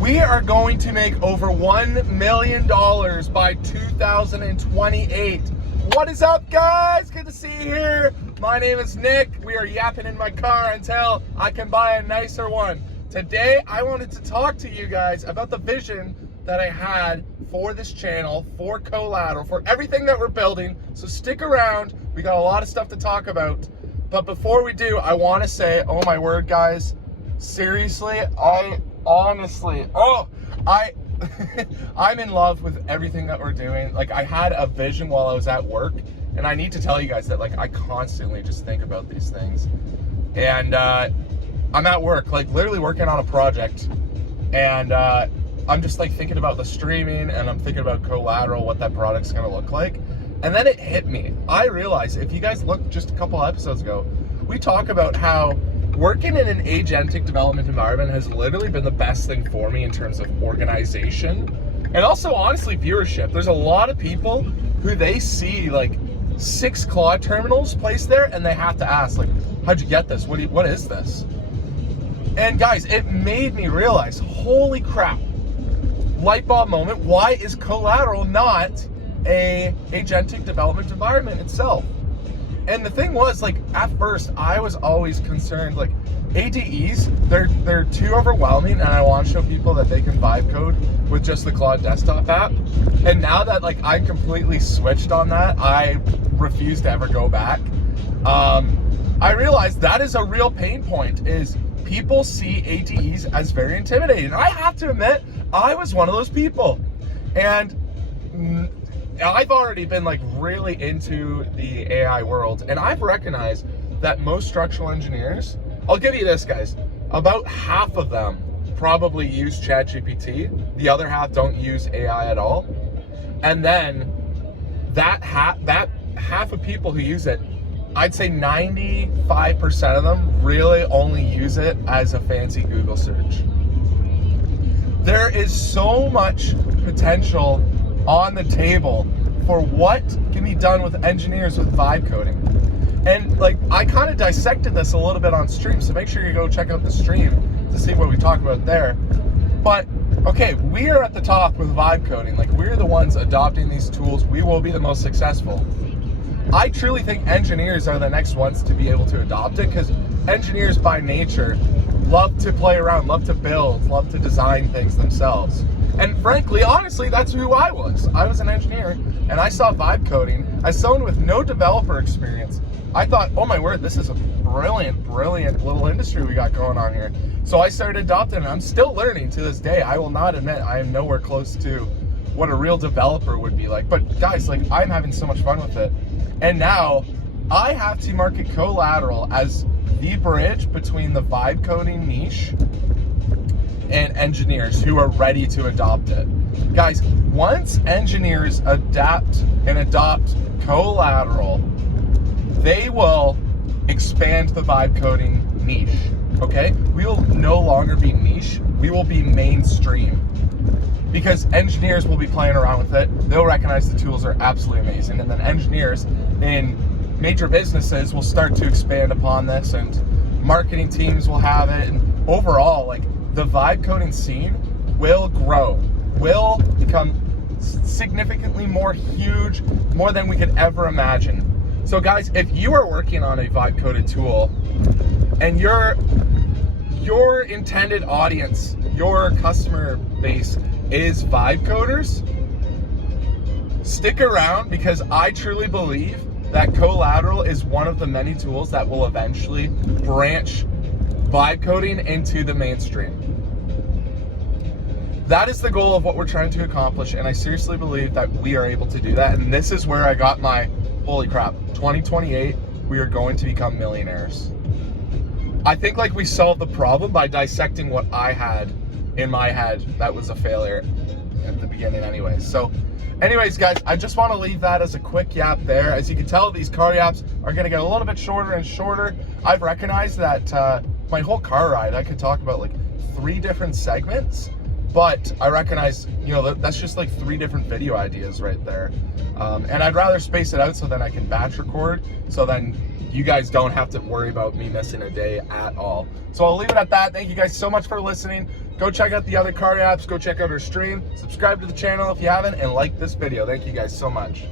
We are going to make over $1 million by 2028. What is up, guys? Good to see you here. My name is Nick. We are yapping in my car until I can buy a nicer one. Today, I wanted to talk to you guys about the vision that I had for this channel, for CoLateral, for everything that we're building. So stick around. We got a lot of stuff to talk about. But before we do, I want to say, oh my word, guys, seriously, I'm in love with everything that we're doing. Like, I had a vision while I was at work, and I need to tell you guys that, like, I constantly just think about these things. And I'm at work, like, literally working on a project, and I'm just, like, thinking about the streaming, and I'm thinking about CoLateral, what that product's gonna look like. And then it hit me. I realized, if you guys looked just a couple episodes ago, we talk about how working in an agentic development environment has literally been the best thing for me in terms of organization and also, honestly, viewership. There's a lot of people who they see like 6 Claude terminals placed there, and they have to ask, like, how'd you get this? What is this? And guys, it made me realize, holy crap, light bulb moment, why is CoLateral not a agentic development environment itself? And the thing was, like, at first, I was always concerned, like, ADEs, they're too overwhelming, and I want to show people that they can vibe code with just the Claude desktop app. And now that, like, I completely switched on that, I refuse to ever go back. I realized that is a real pain point, is people see ADEs as very intimidating. And I have to admit, I was one of those people. And I've already been, like, really into the AI world, and I've recognized that most structural engineers, I'll give you this, guys, about half of them probably use ChatGPT, the other half don't use AI at all, and then that half of people who use it, I'd say 95% of them really only use it as a fancy Google search. There is so much potential on the table for what can be done with engineers with vibe coding. And, like, I kind of dissected this a little bit on stream, so make sure you go check out the stream to see what we talk about there. But okay, we are at the top with vibe coding. Like, we're the ones adopting these tools. We will be the most successful. I truly think engineers are the next ones to be able to adopt it, because engineers by nature love to play around, love to build, love to design things themselves. And frankly, honestly, that's who I was. I was an engineer, and I saw vibe coding as someone with no developer experience. I thought, oh my word, this is a brilliant little industry we got going on here. So I started adopting it. I'm still learning to this day. I will not admit I am nowhere close to what a real developer would be like. But guys, like, I'm having so much fun with it. And now I have to market CoLateral as the bridge between the vibe coding niche and engineers who are ready to adopt it. Guys, once engineers adapt and adopt CoLateral, they will expand the vibe coding niche, okay? We will no longer be niche, we will be mainstream. Because engineers will be playing around with it, they'll recognize the tools are absolutely amazing, and then engineers in major businesses will start to expand upon this, and marketing teams will have it, and overall, like, the vibe coding scene will grow, will become significantly more huge, more than we could ever imagine. So guys, if you are working on a vibe coded tool and your intended audience, your customer base is vibe coders, stick around, because I truly believe that CoLateral is one of the many tools that will eventually branch vibe coding into the mainstream. That is the goal of what we're trying to accomplish, and I seriously believe that we are able to do that. And this is where I got my, holy crap, 2028, we are going to become millionaires. I think, like, we solved the problem by dissecting what I had in my head that was a failure at the beginning anyways. So anyways, guys, I just want to leave that as a quick yap there. As you can tell, these car yaps are going to get a little bit shorter and shorter. I've recognized that my whole car ride, I could talk about like 3 different segments, but I recognize, you know, that's just like 3 different video ideas right there. And I'd rather space it out so then I can batch record, so then you guys don't have to worry about me missing a day at all. So I'll leave it at that. Thank you guys so much for listening. Go check out the other car apps. Go check out our stream. Subscribe to the channel if you haven't, and like this video. Thank you guys so much.